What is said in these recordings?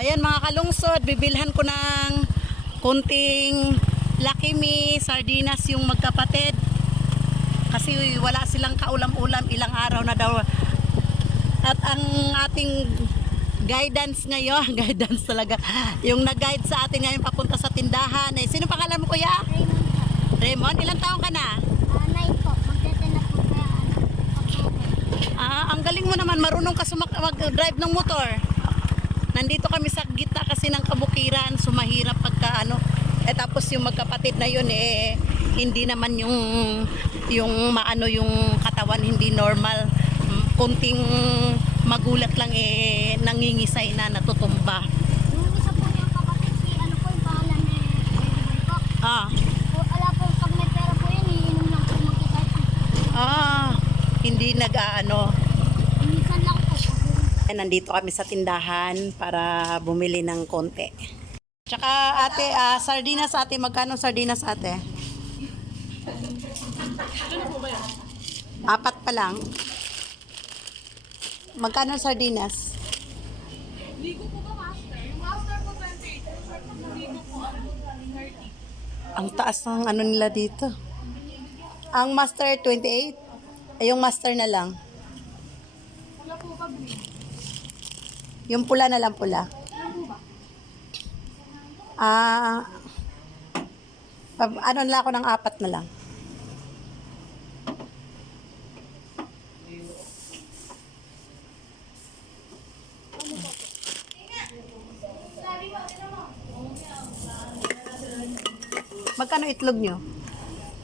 Ayan mga kalungsod, bibilhan ko ng kunting Lucky Me, sardinas yung magkapatid. Kasi wala silang kaulam-ulam, ilang araw na daw. At ang ating guidance ngayon, guidance talaga, yung nag-guide sa atin ngayon papunta sa tindahan. Eh, sino pangalan mo kuya? Raymond, ilang taon ka na? 9 po. Magdadala po kaya Ang galing mo naman, marunong ka mag-drive ng motor. Nandito kami sa gitna kasi ng kabukiran, sumahirap pagka ano. Tapos yung magkapatid na yun hindi naman yung maano yung katawan, hindi normal. Kunting magulat lang nangingisay na natutumba. yung isa po yung kapatid, si ano po yung pangalan ni Edwin po. Wala po, pag may pera po yun, iinom lang po magkikita. Hindi nag-aano. Minsan lang po. Nandito kami sa tindahan para bumili ng konti. Tsaka ate, sardinas ate, magkano sardinas ate? 4 pa lang. Magkano sardinas? Ligo po ba, master? Yung master po 28. Yung short po ng ligo po, 30. Ang taas ng ano nila dito. Ang master 28? Yung master na lang. Wala po ba, green? Yung pula na lang pula. Ano na ako ng 4 na lang. Magkano itlog nyo?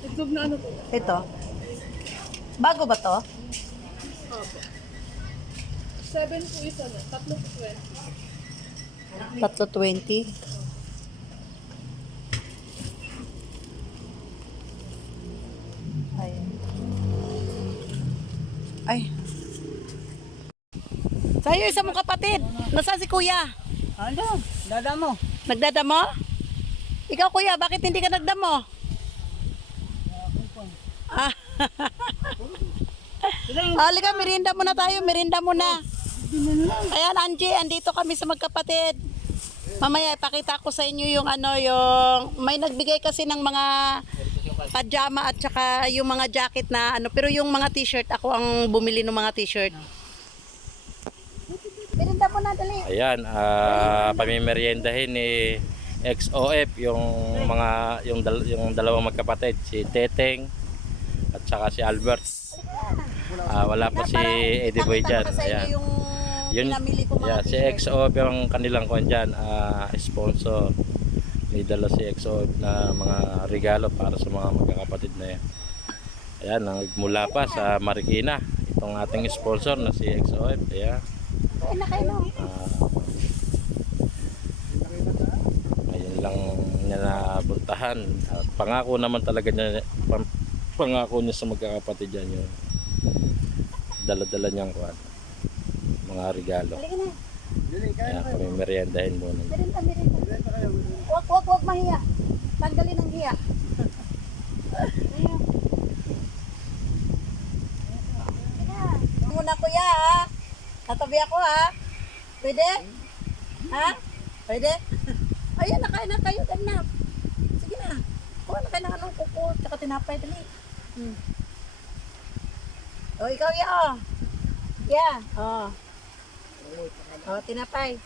Itlog na ano po? Ito. Bago ba to? Opo. 7 po isa na. 3 po 20. 320. Ayan. Ay. Sa'yo, isa mong kapatid. Nasaan si kuya? Ano? Dadamo. Nagdadamo? Ikaw kuya, bakit hindi ka nagdamo? Halika, merienda muna tayo. Merienda muna. Ayan, Angie, andito kami sa magkapatid. Mamaya ipakita ko sa inyo yung may nagbigay kasi ng mga pajama at saka yung mga jacket na pero yung mga t-shirt ako ang bumili ng mga t-shirt. Merienda muna dali. Ayan, pamimeriendahin ni XOF yung dalawang magkapatid, si Teteng at saka si Albert. Wala pa si Eddie Boy dyan. Ayan. Yun, si XOF yung kanilang kon dyan, sponsor. May dala si XOF na mga regalo para sa mga magkakapatid na yan. Ayan, mula pa sa Marikina, itong ating sponsor na si XOF. Ayan. Ayun lang niya nabuntahan. At pangako naman talaga niya, pangako niya sa magkakapatid yan yung dala-dala niyang mga regalo. Kaya kami meriendahin muna. Wag mahiya. Tanggalin ang hiya. Muna kuya ha. Tatabi ako ha. Pwede? Ha? Pwede? Ayan, nakain na kayo. Dali na. Sige na. Kuha na kayo ng anong kuko. Tsaka tinapay. Dali. O, ikaw ya o. Yeah. O. O, tinapay.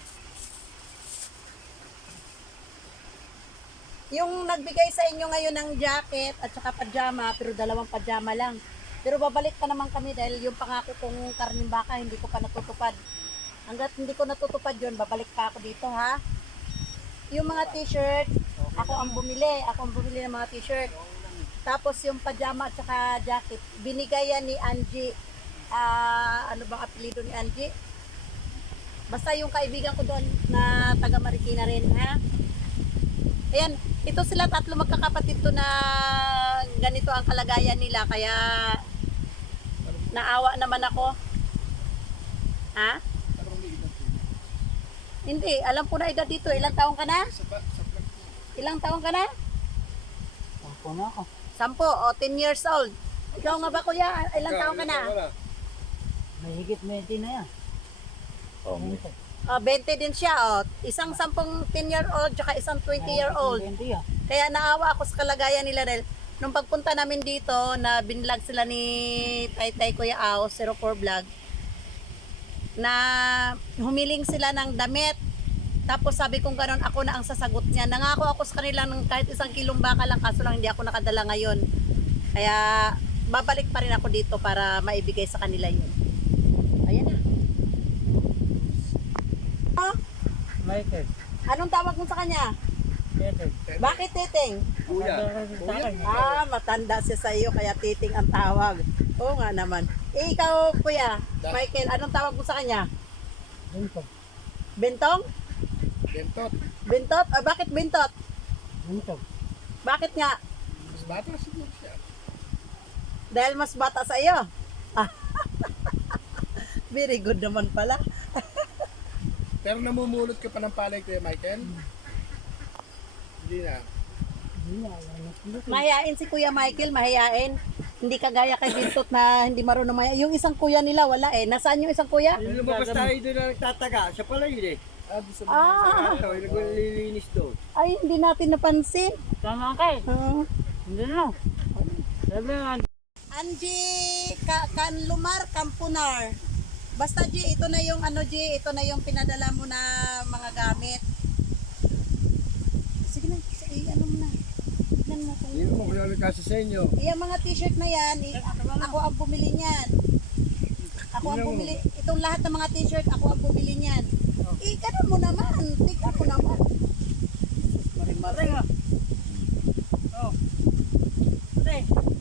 Yung nagbigay sa inyo ngayon ng jacket at saka pajama, pero 2 pajama lang. Pero babalik pa naman kami dahil yung pangako kong karning baka hindi ko pa natutupad. Hanggat hindi ko natutupad yun, babalik pa ako dito ha. Yung mga t-shirt, ako ang bumili ng mga t-shirt. Tapos yung pajama at saka jacket, binigay yan ni Angie. Ano bang apelido ni Angie? Basta yung kaibigan ko doon na taga Marikina rin ha. Ayan, ito sila 3 magkakapatid to na ganito ang kalagayan nila, kaya naawa naman ako. Ha? Hindi, alam ko na edad dito. Ilang taong ka na? Ilang taong ka na? Ako na ako. 10 o 10 years old. Ikaw nga ba kuya? Ilang taong ka na? Mahigit 20 na yan. Oh, 20 din siya, oh. Isang 10-year-old, tsaka isang 20-year-old. Hindi ah. Kaya naawa ako sa kalagayan nila dahil nung pagpunta namin dito, na binlog sila ni Taytay Kuya Ao, 04 Vlog, na humiling sila ng damit. Tapos sabi kong ganun, ako na ang sasagot niya. Nangako ako sa kanila ng kahit 1 kilong baka lang, kaso lang hindi ako nakadala ngayon. Kaya babalik pa rin ako dito para maibigay sa kanila yun. Ayan na. Oh, Michael. anong tawag mo sa kanya? Teteng. Bakit Titing? Kuya. Matanda siya sa iyo kaya Titing ang tawag. Oo nga naman. Ikaw, Kuya Michael, anong tawag mo sa kanya? Buntot. Bentong? Bentot. Bentot? Bakit bentot? Buntot. Bakit nga? Mas bata siguro siya. Dahil mas bata sa iyo? Ah. Very good naman pala. Pero namumulot ka pa ng palay, Kuya Michael? Hindi na. Mahihain si Kuya Michael, mahihain. Hindi kagaya kay Bintot na hindi marunong mahihain. Yung isang kuya nila, wala eh. Nasaan yung isang kuya? Yung lumabas tayo doon na nagtataga, siya pala yun eh. Doon sa Ito, yung naglilinis doon. Ay, hindi natin napansin. Tama kay. Hindi na. Sabi nga. Angie Kanlumar Kampunar. Basta G, ito na yung ito na yung pinadala mo na mga gamit. Sige na, ano mo na. Tignan mo kung Hindi mo kung kasi sa inyo. yung mga t-shirt na yan, ako ang bumili niyan. Ako ang bumili. Itong lahat ng mga t-shirt, ako ang bumili niyan. Ganun mo naman. Tignan mo naman. Marimari. Oh. Ate.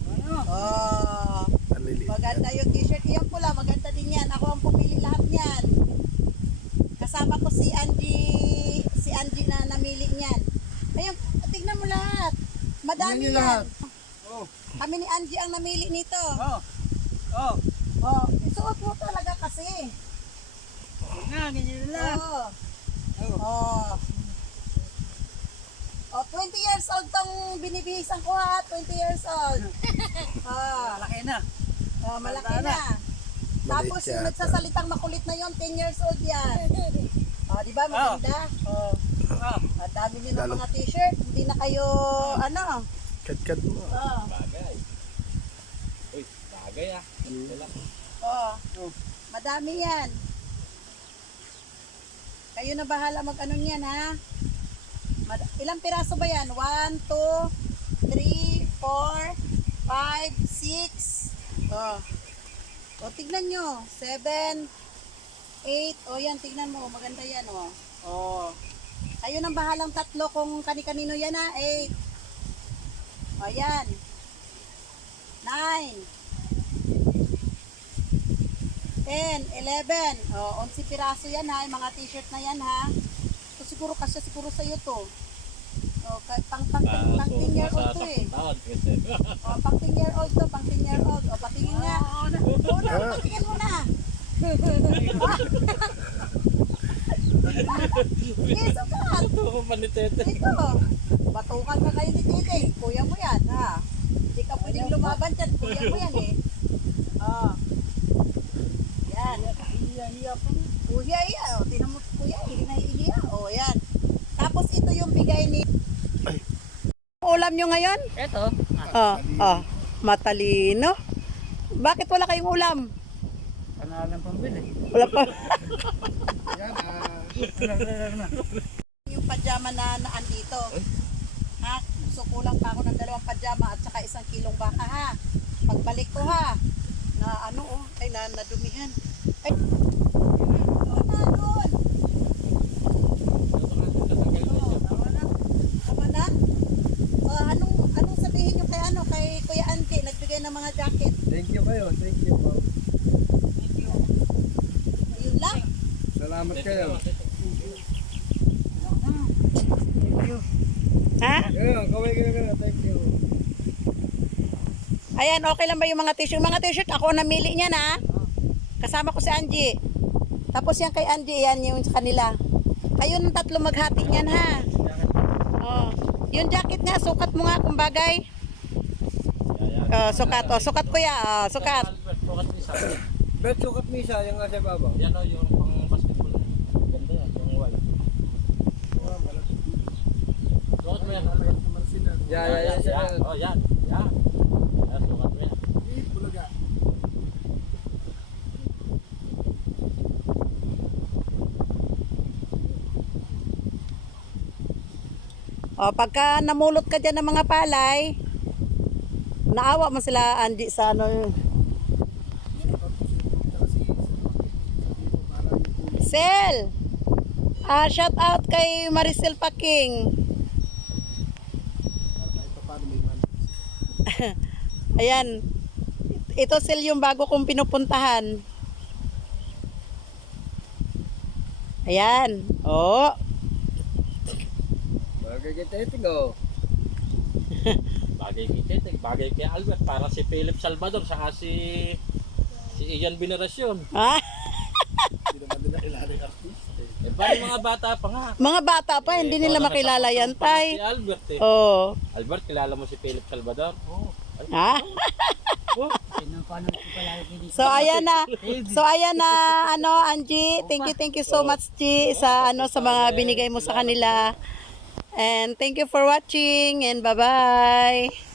Ano? Oh. Maganda yung t-shirt. Yung pula, maganda din yan. Ako ang pumili lahat yan. Kasama ko si Angie na namili niyan. Ayun, tignan mo lahat. Madami Tignan niyo yan. lahat. Oh. Kami ni Angie ang namili nito. Oh. Oh. Oh, isuot mo talaga kasi. Huwag na, ganyan na lang. Oh. Oh. Oh, 20 years old tong binibihisan ko ha. 20 years old. Oh. Malaki na. Oh, malaki na. Tapos yung nagsasalitang makulit na yon, 10 years old yan. Oh, di ba maganda? Oh. Oh. Ang dami nila mga t-shirt. Hindi na kayo, Kat-kat mo. Oh. Bagay. Uy, bagay ah. Oh. Madami yan. Kayo na bahala mag-ano niyan ha. Ilang piraso ba yan? 1, 2, 3, 4, 5, 6. Oh. O, tignan nyo. 7, 8. O, yan. Tignan mo. Maganda yan, o. O. Kayo nang bahalang tatlo kung kani-kanino yan, ha. 8. O, yan. 9. 10, 11. O, 11 piraso yan, ha. Yung mga t-shirt na yan, ha. So, siguro kasi siguro sa'yo to. O, pang 10 year old to, eh. O, pang 10 year old to, pang 10 year old. O, patingin nga. O, patingin mo na. Sige, sukat. Ito. Batukan ka kayo ni Tite. Kuya mo yan, ha. Hindi ka pwedeng lumaban dyan. Kuya mo yan, eh. O. Yan. Kuya, iya. O, tinan mo, kuya. Hindi na iiya. O, yan. Tapos ito yung bigay ni... Ulam nyo ngayon? Ito. Matalino. Bakit wala kayong ulam? Kanalang pambili. Wala pa. Yan, Yung pajama na naandito. Ha? So kulang pa ako ng 2 pajama at saka 1 kilong baka ha. Pagbalik ko ha. Na nadumihan. Ay. Doon. Tama na? Anong sabihin nyo kay Kuya Angie, nagbigay ng mga jacket? Thank you kayo. Thank you. Ayun lang. Salamat kayo. Ha? Ayun, kaway kayo. Thank you. Ayan, okay lang ba yung mga t-shirt? Yung mga t-shirt, ako ang namili niya na. Kasama ko si Angie. Tapos yan kay Angie, yan yung sa kanila. Kayo ng 3 maghati niyan ha. Oh. Yung jacket nga, sukat mo nga kung bagay. Oh, sukat. Oh, sukat kuya. Oh, sukat. Bet sukat misa, yung nasa baba. Yan o, yung pang basketball. Ganda yan. Yan. Oh, yan. Yan. Yan, sukat mo yan. Bulaga. O, pagka namulot ka dyan ng mga palay, naawa mo sila, Andy, sa ano. Sel! Shout out kay Maricel Paking. Ayan. Ito Sel yung bago kong pinupuntahan. Ayan. Oh. Bagay kita ito go. Bagay kay Tete, bagay kay Albert, para si Philip Salvador, saka si Ian Veneracion. Ha? Hindi naman din nakilala yung artist. Eh, parang mga bata pa nga. Mga bata pa, hindi nila makilala yan, Si tay. Albert eh. Oh. Albert, kilala mo si Philip Salvador? Oo. Ha? So ayan na. So ayan na ano Angie, thank you so much G sa ano sa mga binigay mo sa kanila. And thank you for watching and bye-bye.